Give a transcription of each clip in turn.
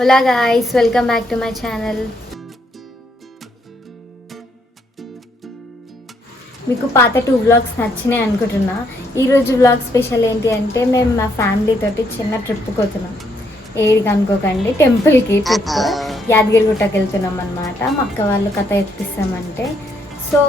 Hello guys, welcome back to my channel. మీకు పాత 2 vlogs నచ్చినాయి అనుకుంటున్నా. ఈరోజు వ్లాగ్ స్పెషల్ ఏంటి అంటే మేము మా ఫ్యామిలీ తోటి చిన్న ట్రిప్కి పోతున్నాం. ఏడికి అనుకోకండి, టెంపుల్కి ట్రిప్. యాదగిరిగుట్టకి వెళ్తున్నాం అనమాట. మా అక్క వాళ్ళు కథ ఎత్తిస్తామంటే సో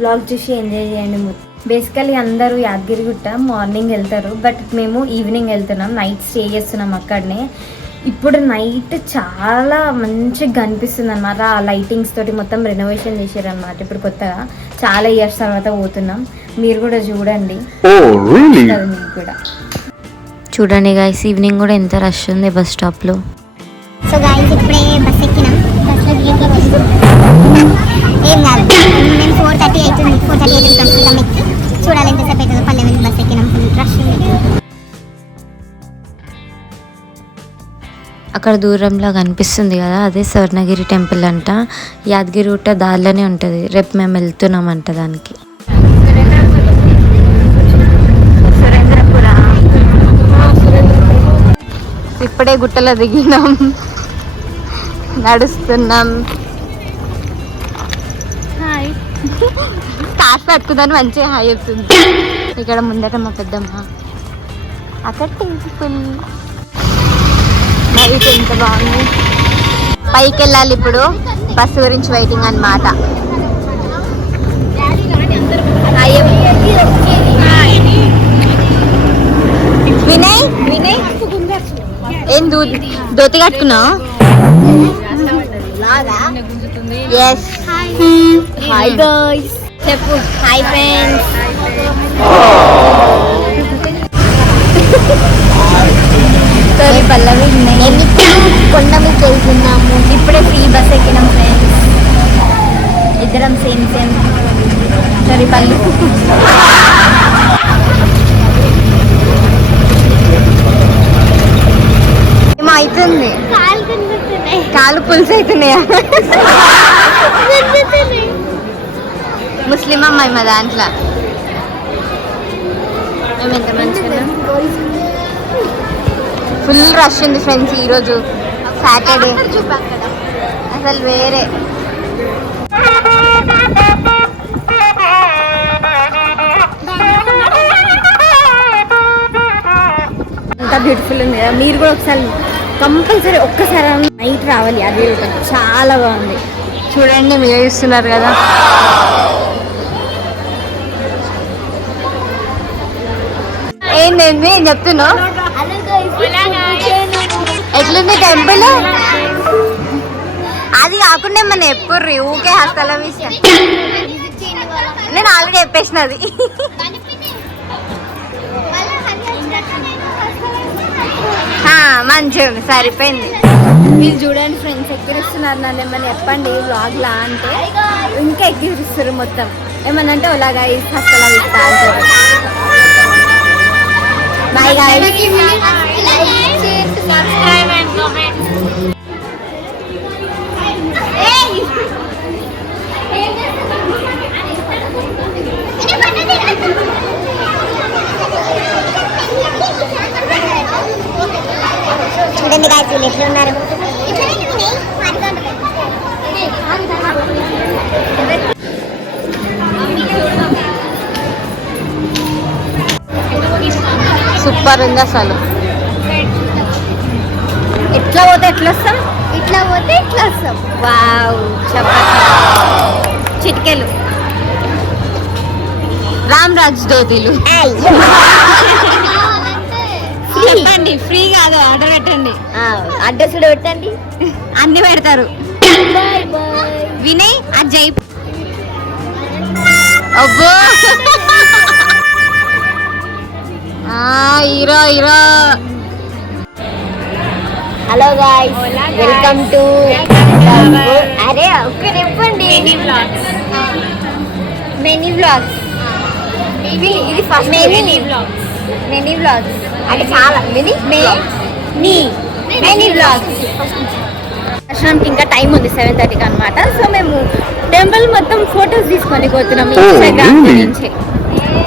వ్లాగ్ చూసి ఎంజాయ్ చేయండి. బేసికలీ అందరూ యాదగిరిగుట్ట మార్నింగ్ వెళ్తారు, బట్ మేము ఈవినింగ్ వెళ్తున్నాం. నైట్ స్టే చేస్తున్నాం అక్కడనే. ఇప్పుడు నైట్ చాలా మంచిగా కనిపిస్తుంది అనమాట. ఆ లైటింగ్స్ తోటి మొత్తం రెనోవేషన్ చేశారు అనమాట. ఇప్పుడు కొత్తగా చాలా ఇయర్స్ తర్వాత పోతున్నాం. మీరు కూడా చూడండి. మీకు కూడా చూడండి గైస్, ఈవినింగ్ కూడా ఎంత రష్ ఉంది బస్ స్టాప్లో. సో గైస్ ఇప్పుడే బస్ ఎక్కినాం. బస్లో ఏం కాదు, మేము 4:30 అవుతుంది. 4:30 ప్రస్తుతం ఎక్కి చూడాలి ఎంతసేపు అవుతుందో. పల్లె బస్ ఎక్కినాం, ఫుల్ రష్ ఉంది. అక్కడ దూరంలో కనిపిస్తుంది కదా, అదే స్వర్ణగిరి టెంపుల్ అంట. యాదగిరిగుట్ట దారిలోనే ఉంటుంది. రేపు మేము వెళ్తున్నామంట దానికి. ఇప్పుడే గుట్టలో దిగినాం, నడుస్తున్నాం. హాయ్, కార్ పట్టుకుందని మంచిగా హాయ్ చెప్తుంది. ఇక్కడ ముందట మా పెద్దమ్మ, అక్కడ టెంపుల్. నైట్ ఎంత బాగుంది. పైకి వెళ్ళాలి ఇప్పుడు. బస్సు గురించి వెయిటింగ్ అన్నమాట. వినయ్ వినయ్ ఏం ధోతి కట్టుకున్నావు? ఎస్. హాయ్ గైస్, చెప్పు. Hi friends. పల్లవి కొండ మీకు వెళ్తున్నాము. ఇప్పుడే ఫ్రీ బస్ ఎక్కినాం ఫ్రెండ్స్. ఇద్దరం సేమ్ సరే పల్లి. ఏమవుతుంది? కాలు పులుసు అవుతున్నాయా? ముస్లిం అమ్మాయి మా దాంట్లో. మేము ఎంత మంచిగా ఫుల్ రష్ ఉంది ఫ్రెండ్స్. ఈరోజు సాటర్డే అసలు వేరే. అంతా బ్యూటిఫుల్ ఉంది కదా. మీరు కూడా ఒకసారి కంపల్సరీ ఒక్కసారి నైట్ రావాలి. అది చాలా బాగుంది. చూడండి, మీరు చూస్తున్నారు కదా. ఏంటండి ఏం చెప్తున్నావు? ఎట్లుంది టెంపుల్? అది కాకుండా మన ఎప్పుడు ఊకే హస్తలం ఇష్టం. నేను ఆల్రెడీ చెప్పేసిన అది. మంచిగా సరిపోయింది. మీరు చూడండి ఫ్రెండ్స్, ఎక్కిరిస్తున్నారు నన్ను. ఏమన్నా చెప్పండి వ్లాగ్లా అంటే ఇంకా ఎక్కిరిస్తారు మొత్తం. ఏమన్నా అంటే అలాగా హస్తలం ఇస్తా అంటారు. Bye guys. Like, share, subscribe and comment. చూడండి guys, వీళ్ళు ఎట్లా ఉన్నారు. సూపర్ ఉంది అసలు. ఎట్లా పోతే ఎట్లా వస్తాం, ఇట్లా పోతే ఇట్లా వస్తాం. వావ్, చిటికెలు రామ్ రాజ్ ధోతిలు. చెప్పండి, ఫ్రీ కాదు, ఆర్డర్ పెట్టండి. అడ్రస్ కూడా పెట్టండి, అన్ని పెడతారు. వినయ్ అజయ్. అబ్బో hero hero. Hello guys, welcome to. అరే ఒక్క చెప్పండి. Many vlogs. ఇది ఫస్ట్ మెనీ వ్లాగ్స్ అంటే చాలా మెనీ వ్లాగ్స్. దర్శనంకి ఇంకా టైం ఉంది, 7:30కి అనమాట. సో మేము టెంపుల్ మొత్తం ఫొటోస్ తీసుకొని పోతున్నాం ఇన్స్టాగ్రామ్ నుంచి.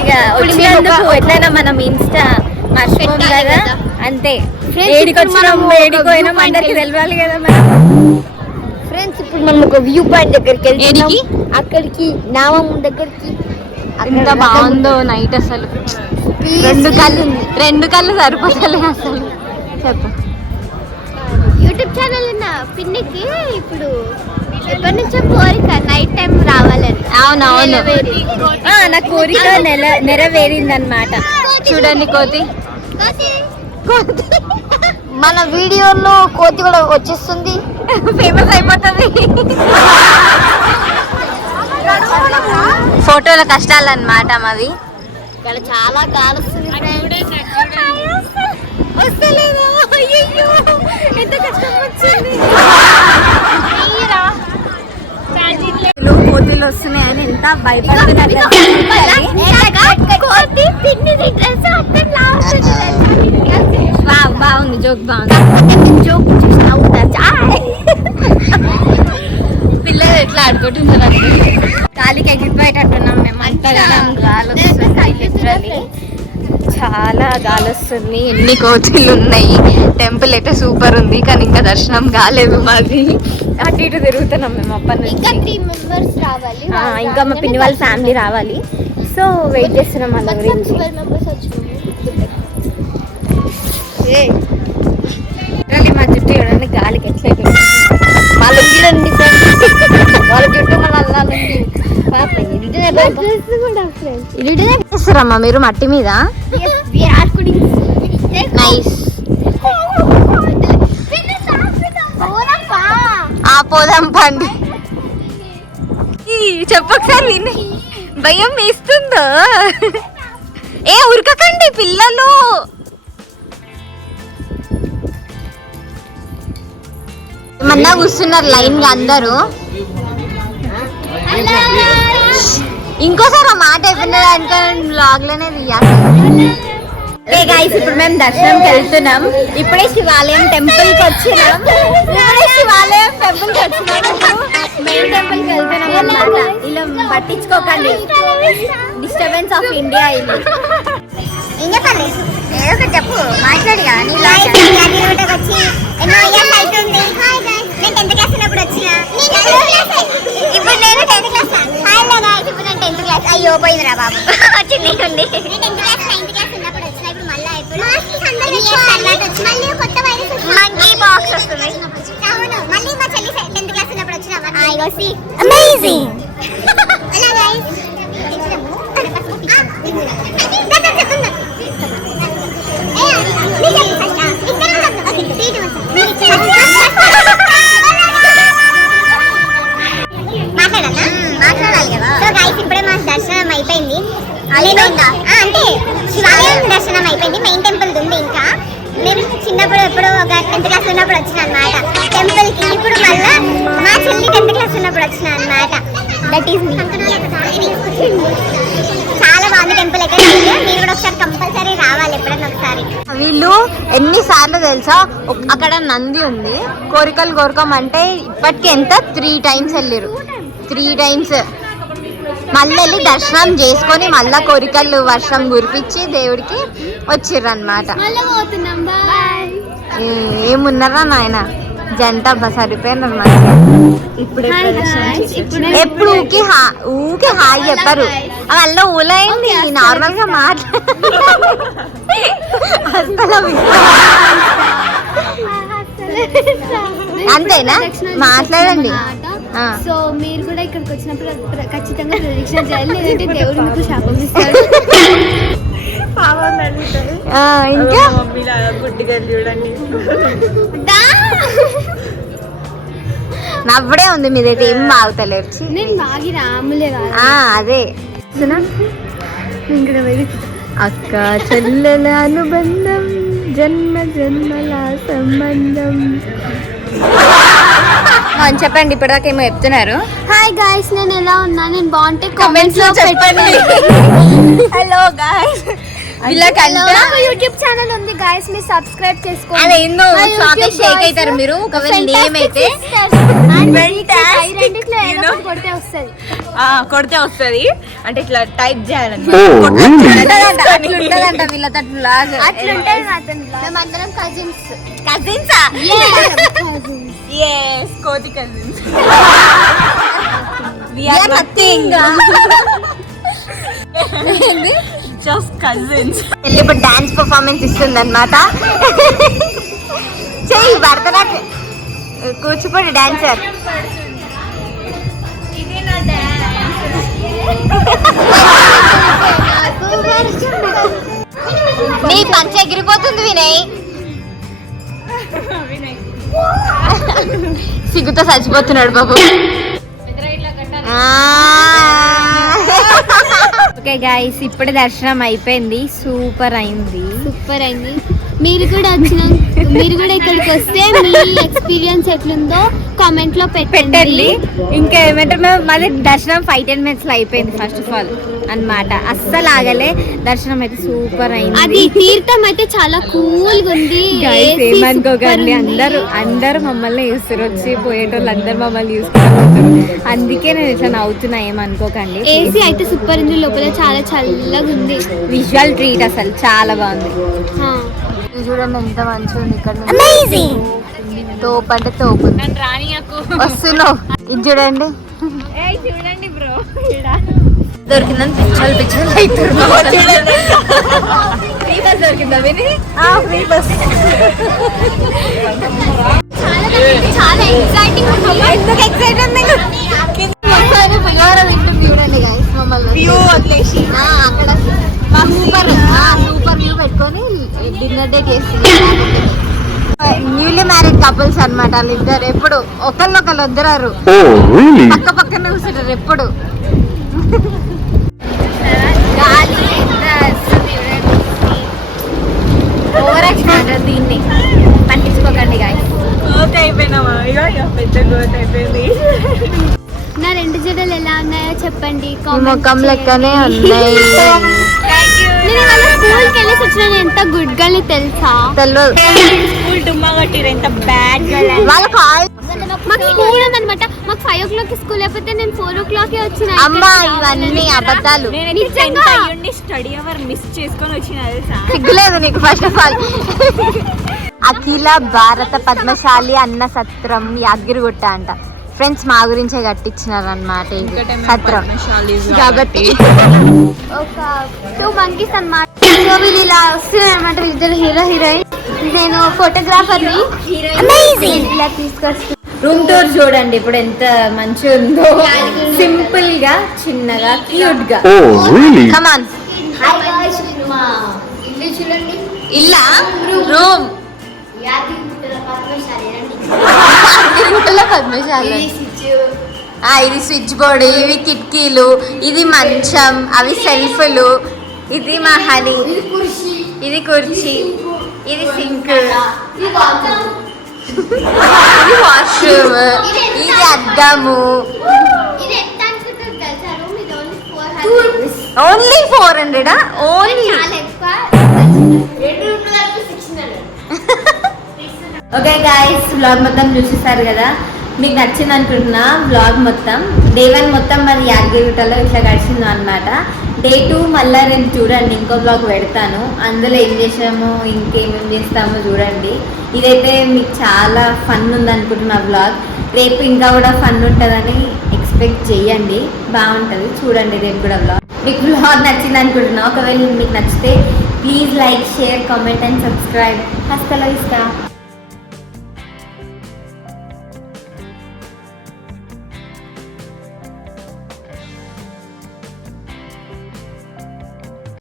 ఇక వచ్చినందుకు ఎట్లయినా మనం ఇన్స్టా మర్చిపోం కదా, అంతే ఏడికి వచ్చినాం ఏడికి పోయినాం అందరికి తెలియాలి కదా మనం. ఫ్రెండ్స్ ఇప్పుడు మనం ఒక వ్యూ పాయింట్ దగ్గరికి వెళ్తున్నాం. అక్కడికి నామం దగ్గరికి. ఎంత బాగుందో నైట్ అసలు. రెండు కళ్ళు సరిపోతలే అసలు. చెప్పు. యూట్యూబ్ ఛానల్ ఉన్న పిన్నికి ఇప్పుడు ఎప్పటి నుంచో కోరిక నైట్ టైం రావాలని. అవునవును, నా కోరిక నెరవేరిందనమాట. చూడండి కోతి, మన వీడియోలో కోతి కూడా వచ్చేస్తుంది, ఫేమస్ అయిపోతుంది. ఫోటోల కష్టాలు అన్నమాట మావి. ఇక్కడ చాలా గాలి వస్తుంది. కోతులు వస్తున్నాయని ఎంత భయపడుతున్నారు. బాగుంది, జోక్ బాగుంది. జోక్ పిల్లలు ఎట్లా ఆడుకుంటున్నారు. గాలికి ఎగిరిపోయేటట్టున్నాం మేము. అంతగా గాలి వస్తుంది, చాలా గాలి వస్తుంది. ఎన్ని కోతులు ఉన్నాయి. టెంపుల్ అయితే సూపర్ ఉంది, కానీ ఇంకా దర్శనం కాలేదు మాది. అటు ఇటు తిరుగుతున్నాం మేము అప్పటి నుంచి. ఇంకా 3 మెంబర్స్ రావాలి. ఇంకా మా పిన్ని వాళ్ళ ఫ్యామిలీ రావాలి. సో వెయిట్ చేస్తున్నాం వాళ్ళ గురించి. 12 మెంబర్స్ వచ్చినాము. మా జుట్టు చూడండి గాలికి ఎట్లా వాళ్ళ చూడండి వాళ్ళ చుట్టూ చేస్తారమ్మా మీరు మట్టి మీద. నైస్. పోదాం పండి. చెప్పొకసారి విని. భయం వేస్తుందో? ఏ ఉరకకండి పిల్లలు. ఏమన్నా కూర్చున్నారు లైన్ గా అందరూ. ఇంకోసారి ఆ మాట అయిపోయినది అనుకో బ్లాగ్ లోనే తీయాలి. ఇప్పుడు మేము దర్శనంకి వెళ్తున్నాం. ఇప్పుడే శివాలయం టెంపుల్ కి వచ్చినాం. మెయిన్ టెంపుల్ కి వెళ్తున్నాం అన్నమాట. ఇలా పట్టించుకోకండి, డిస్టర్బెన్స్ ఆఫ్ ఇండియా ఇది. ఏం చెప్పాలి? ఏదో ఒకటి చెప్పు, మాట్లాడిగా. నేను 10th క్లాస్ ఉన్నప్పుడు వచ్చిన. ఇప్పుడు నేను 10th క్లాస్. ఇప్పుడు నేను 10th క్లాస్. అయ్యో పోయిందిరా బాబు. వచ్చింది నేను 10th క్లాస్ 9th క్లాస్ ఉన్నప్పుడు వచ్చిన. ఇప్పుడు మళ్ళీ మళ్ళీ కొత్త వైరస్ మంకీ బాక్స్ వస్తుంది. అవును, మళ్ళీ మా చెల్లి 10th క్లాస్ ఉన్నప్పుడు వచ్చిన. అమేజింగ్. మాట్లాడాలి కదా. సో గైస్ ఇప్పుడే మా దర్శనం అయిపోయింది. అంటే శివాలయం దర్శనం అయిపోయింది. మెయిన్ టెంపుల్ ఉంది ఇంకా. నేను చిన్నప్పుడు ఎప్పుడో ఒక 10th క్లాస్ ఉన్నప్పుడు వచ్చిన అనమాట టెంపుల్ కి. ఇప్పుడు మళ్ళా మా చెల్లి 10th క్లాస్ ఉన్నప్పుడు వచ్చిన అనమాట. దట్ ఈస్ మీ. చాలా బాగుంది టెంపుల్ అయితే. మీరు కూడా ఒకసారి కంపల్సరీ రావాలి ఎప్పుడన్నా ఒకసారి. వీళ్ళు ఎన్నిసార్లు తెలుసా, అక్కడ నంది ఉంది. కోరికలు కోరుకోమంటే ఇప్పటికి ఎంత 3 times వెళ్ళారు. 3 times మళ్ళీ వెళ్ళి దర్శనం చేసుకొని మళ్ళా కోరికలు వర్షం కురిపించి దేవుడికి వచ్చిర్రు అనమాట. ఏమున్నారా నాయన జంట సరిపోయినారు మంచిగా. ఇప్పుడు ఎప్పుడు ఊకి హాయ్ చెప్పరు. వాళ్ళ ఊలైంది నార్మల్ గా అంతేనా? మాట్లాడండి. సో మీరు కూడా ఇక్కడికి వచ్చినప్పుడు ఖచ్చితంగా ప్రదక్షిణ చేయాలి, లేదంటే దేవుడు మీకు శాపం ఇస్తాడు. ఇంకా నవ్వడే ఉంది మీదైతే, ఏం బాగుతలేరు. నేను బాగి రాములే అదే అక్క చెల్లెల అనుబంధం, జన్మ జన్మల సంబంధం. చెప్పండి, ఇప్పటిదాకా ఏమో చెప్తున్నారు. హాయ్ గాయ్స్, నేను ఎలా ఉన్నా? నేను బాగుంటే కామెంట్స్ లో చెప్పండి. హలో గాయ్స్, వీళ్ళకంటే యూట్యూబ్ ఛానల్ ఉంది గైస్, మీరు సబ్స్క్రైబ్ చేసుకోండి. అదే ఎన్నో షాక్ అవుతారు మీరు ఒకవేళ నేమ్ అయితే కొడితే వస్తుంది. అంటే ఇట్లా టైప్ చేయాలంట వీళ్ళతో మేమందరం కజిన్స్. కజిన్సా? కోతి కజిన్స్. Just cousins. ఇప్పుడు డాన్స్ పర్ఫార్మెన్స్ ఇస్తుంది అనమాట. చెయ్యి భరతనాట్యం కూచిపూడి డాన్సర్. నీ పంచ ఎగిరిపోతుంది వినయ్. సిగ్గుతో చచ్చిపోతున్నాడు బాబు. ఓకే గైస్, ఇప్పుడు దర్శనం అయిపోయింది. సూపర్ అయింది. మీరు కూడా ఇక్కడికి వస్తే మీ ఎక్స్పీరియన్స్ ఎట్లుందో కామెంట్ లో పెట్టండి. ఇంకా ఏమంటే మేము మళ్ళీ దర్శనం 5-10 minutes లో అయిపోయింది ఫస్ట్ ఆఫ్ ఆల్ అన్నమాట. అస్సలు ఆగలే. దర్శనం అయితే సూపర్ అయింది. అది తీర్థం అయితే చాలా కూల్ గా ఉంది. ఏమనుకోకండి, అందరూ మమ్మల్ని చూస్తారు. వచ్చి పోయేటోళ్ళు అందరు మమ్మల్ని చూస్తారు. అందుకే నేను ఇట్లా నవ్వుతున్నా, ఏమనుకోకండి. ఏసీ అయితే సూపర్ ఉంది. లోపల చాలా చల్లగా ఉంది. విజువల్ ట్రీట్ అసలు చాలా బాగుంది. చూడండి ఎంత మంచిగా ఉంది ఇక్కడ. తోపు అంటే తోపు వస్తున్నావు. ఇది చూడండి బ్రో, దొరికిందని పిచ్చలు దొరికిందా విని? చాలా ఎక్సైటింగ్ ఎందుకు ఎక్సైట్ ఉంది? పులిహోర తింటుంది చూడండి గైస్ మమ్మల్ని. అక్కడ సూపర్ వ్యూ పెట్టుకొని డిన్నర్ డే చేస్తుంది. న్యూలీ మ్యారీడ్ కపుల్స్ అన్నమాట వాళ్ళిద్దరు. ఎప్పుడు ఒకళ్ళు వద్దరారు, పక్క పక్కనే కూర్చుంటారు ఎప్పుడు. ఓవర్ యాక్షన్ అంటారు దీన్ని, పట్టించుకోకండి గైస్. పెద్ద గోత్ అయిపోయింది. నా 2 జడలు ఎలా ఉన్నాయో చెప్పండి. ముఖం లెక్కనే ఉన్నాయి. నేను వాళ్ళ స్కూల్కి వెళ్ళేసి వచ్చిన ఎంత గుడ్ గర్ల్ తెలుసా? తెలియదు. వాళ్ళకి మాకు స్కూల్ ఉందన్నమాట. మాకు 5 o'clock స్కూల్ అయిపోతే నేను 4 o'clock వచ్చిన. అమ్మా ఇవన్నీ అబద్ధాలు. స్టడీ అవర్ మిస్ చేసుకొని వచ్చిన సిగ్గులేదు నీకు ఫస్ట్ ఆఫ్ ఆల్. అఖిల భారత పద్మశాలి అన్న సత్రం యాదగిరిగుట్ట అంట. ఫ్రెండ్స్ మా గురించే కట్టించినారు అన్నమాట సత్రం కాబట్టి. ఒక 2 monkeys అన్నమాట. సో వీళ్ళు ఇలా వస్తున్నారు అనమాట. ఇద్దరు హీరో హీరోయిన్. నేను ఫోటోగ్రాఫర్ని. ఇలా తీసుకొస్తాను. రూమ్ టూర్ చూడండి ఇప్పుడు ఎంత మంచిగా ఉందో. సింపుల్ గా, చిన్నగా, క్యూట్ గా. కమాన్. ఇల్లా రూమ్ పద్మశాలి. ఇది స్విచ్ బోర్డు, ఇవి కిటికీలు, ఇది మంచం, అవి సెల్ఫ్లు, ఇది మా హనీ, ఇది కుర్చీ, ఇది సింక్, ఇది వాష్రూమ్, ఇది అద్దము. Only 400 only. Okay guys, vlog మొత్తం చూసేసారు కదా. మీకు నచ్చింది అనుకుంటున్నా వ్లాగ్ మొత్తం. డే 1 మొత్తం మరి యాదగిరిగుట్టలో ఇట్లా గడిచింది అనమాట. డే 2 మళ్ళీ రేపు చూడండి, ఇంకో వ్లాగ్ పెడతాను. అందులో ఏం చేసామో ఇంకేమేమి చేస్తామో చూడండి. ఇదైతే మీకు చాలా ఫన్ ఉంది అనుకుంటున్నా వ్లాగ్. రేపు ఇంకా కూడా ఫన్ ఉంటుందని ఎక్స్పెక్ట్ చేయండి. బాగుంటుంది, చూడండి రేపు కూడా వ్లాగ్. మీకు వ్లాగ్ నచ్చింది అనుకుంటున్నా. ఒకవేళ మీకు నచ్చితే please like, share, comment and subscribe. హస్త లా విస్తా.